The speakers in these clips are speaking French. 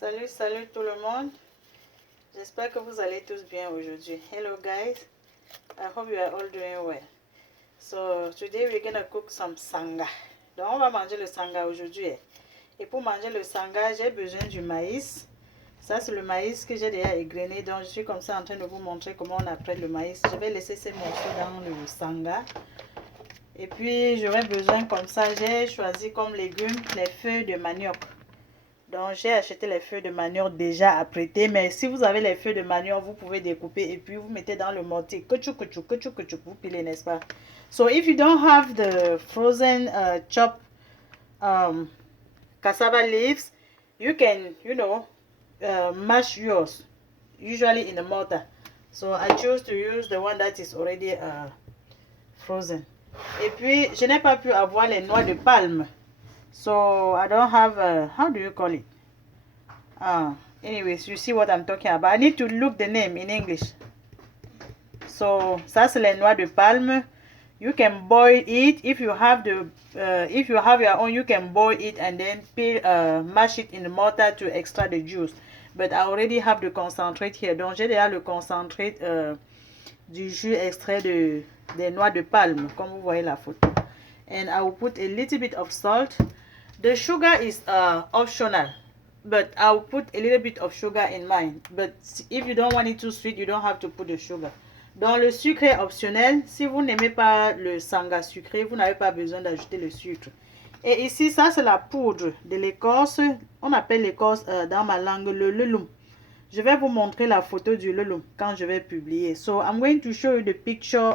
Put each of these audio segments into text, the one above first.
Salut tout le monde. J'espère que vous allez tous bien aujourd'hui. Hello guys. I hope you are all doing well. So today we're gonna cook some sanga. Donc on va manger le sanga aujourd'hui. Et pour manger le sanga, j'ai besoin du maïs. Ça c'est le maïs que j'ai déjà égrené. Donc je suis comme ça en train de vous montrer comment on apprête le maïs. Je vais laisser ces morceaux dans le sanga. Et puis j'aurai besoin comme ça, j'ai choisi comme légumes les feuilles de manioc. Donc j'ai acheté les feuilles de manioc déjà apprêtées, mais si vous avez les feuilles de manioc, vous pouvez découper et puis vous mettez dans le mortier. Vous pilez, n'est-ce pas? So if you don't have the frozen chopped cassava leaves, you can, mash yours, usually in a mortar. So I chose to use the one that is already frozen. Et puis je n'ai pas pu avoir les noix de palme. So I don't have how do you call it? Anyways, you see what I'm talking about. I need to look the name in English. So ça c'est les noix de palme. You can boil it if you have if you have your own. You can boil it and then mash it in the mortar to extract the juice. But I already have the concentrate here. Donc j'ai déjà le concentrate du jus extrait des noix de palme, comme vous voyez la photo. And I will put a little bit of salt. The sugar is optional, but I'll put a little bit of sugar in mine. But if you don't want it too sweet, you don't have to put the sugar. Donc le sucre est optionnel. Si vous n'aimez pas le sanga sucré, vous n'avez pas besoin d'ajouter le sucre. Et ici, ça c'est la poudre de l'écorce. On appelle l'écorce dans ma langue le lelum. Je vais vous montrer la photo du lelum quand je vais publier. So I'm going to show you the picture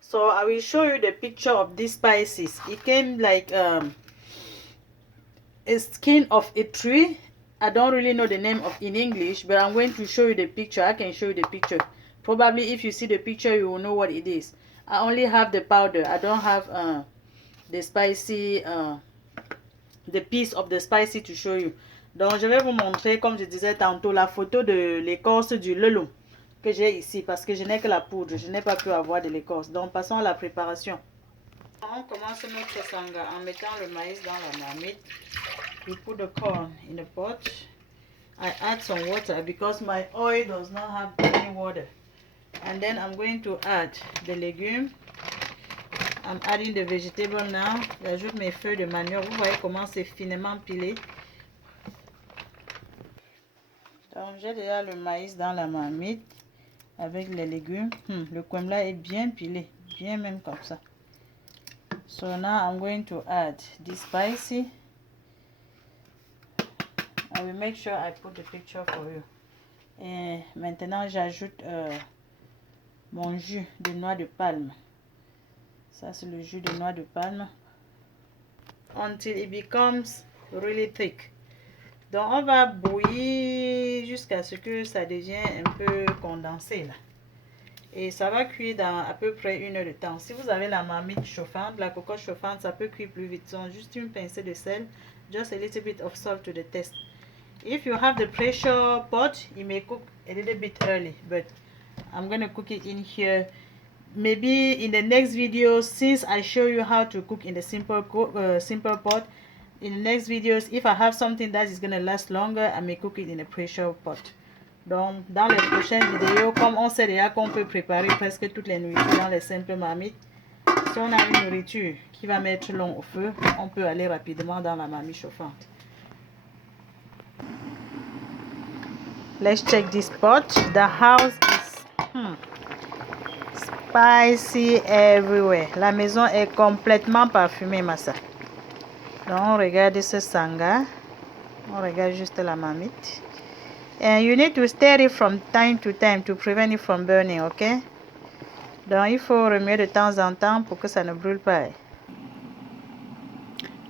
So I will show you the picture of these spices. It came like a skin of a tree. I don't really know the name of in English, but I'm going to show you the picture. I can show you the picture. Probably if you see the picture, you will know what it is. I only have the powder. I don't have the spicy, the piece of the spicy to show you. Donc je vais vous montrer, comme je disais tantôt, la photo de l'écorce du lelum que j'ai ici parce que je n'ai que la poudre, je n'ai pas pu avoir de l'écorce. Donc passons à la préparation. On commence notre sanga en mettant le maïs dans la marmite. We put the corn in the pot. I add some water because my oil does not have any water. And then I'm going to add the legumes. I'm adding the vegetable now. J'ajoute mes feuilles de manioc. Vous voyez comment c'est finement pilé. Donc j'ai déjà le maïs dans la marmite avec les légumes. Le coin là est bien pilé, bien même comme ça. So now I'm going to add this spicy. I will make sure I put the picture for you. Et maintenant j'ajoute mon jus de noix de palme. Ça c'est le jus de noix de palme. Until it becomes really thick. Donc on va bouillir jusqu'à ce que ça devienne un peu condensé là. Et ça va cuire dans à peu près 1 heure de temps. Si vous avez la marmite chauffante, la cocotte chauffante, ça peut cuire plus vite. Donc juste une pincée de sel, just a little bit of salt to the taste. If you have the pressure pot, it may cook a little bit early, but I'm going to cook it in here. Maybe in the next video, since I show you how to cook in the simple pot, in the next videos, if I have something that is going to last longer, I may cook it in a pressure pot. Donc, dans les prochaines vidéos, comme on sait déjà qu'on peut préparer presque toutes les nourritures dans les simples marmites, si on a une nourriture qui va mettre long au feu, on peut aller rapidement dans la marmite chauffante. Let's check this pot. The house is spicy everywhere. La maison est complètement parfumée, massa. Donc, on regarde ce sanga. On regarde juste la marmite. And you need to stir it from time to time to prevent it from burning, okay? Donc, il faut remuer de temps en temps pour que ça ne brûle pas.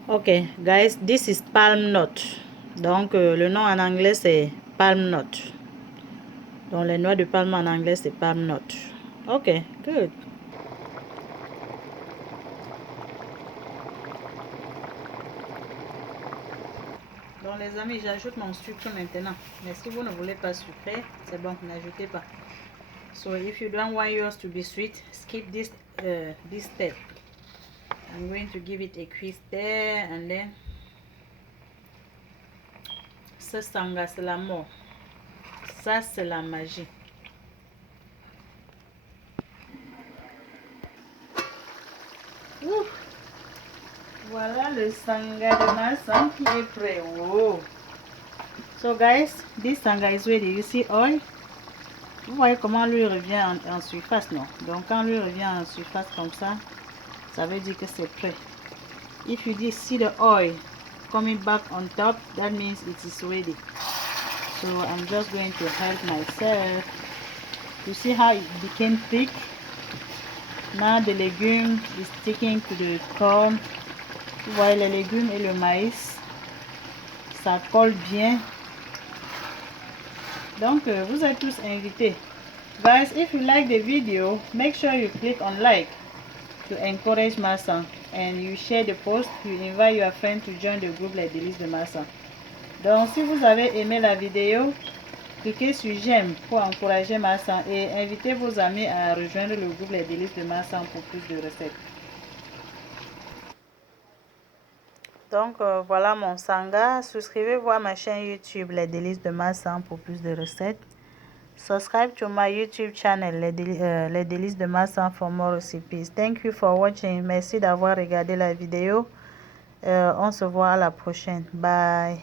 Okay, guys, this is palm nut. Donc, le nom en anglais, c'est palm nut. Donc, les noix de palme en anglais, c'est palm nut. Okay, good. Donc les amis, j'ajoute mon sucre maintenant. Mais si vous ne voulez pas sucrer, c'est bon, n'ajoutez pas. So if you don't want yours to be sweet, skip this this step. I'm going to give it a quick stir, and then ce sanga, c'est la mort. Ça, c'est la magie. Ouh. Voilà le sanga de Masan qui est prêt. Oh. So guys, this sanga is ready. You see oil? Vous voyez comment l'huile revient en surface, non? Donc quand l'huile revient en surface comme ça veut dire que c'est prêt. If you see the oil coming back on top, that means it is ready. So I'm just going to help myself. You see how it became thick? Now the legume is sticking to the corn. Vous voyez les légumes et le maïs, ça colle bien. Donc vous êtes tous invités. Guys, if you like the video, make sure you click on like to encourage Masan, and you share the post. You invite your friend to join the group Les Délices de Masan. Donc si vous avez aimé la vidéo, cliquez sur j'aime pour encourager Masan et invitez vos amis à rejoindre le groupe Les Délices de Masan pour plus de recettes. Donc voilà mon sanga. Souscrivez-vous à ma chaîne YouTube Les Délices de Masan pour plus de recettes. Subscribe to my YouTube channel Les Délices de Masan for more recipes. Thank you for watching. Merci d'avoir regardé la vidéo. On se voit à la prochaine. Bye.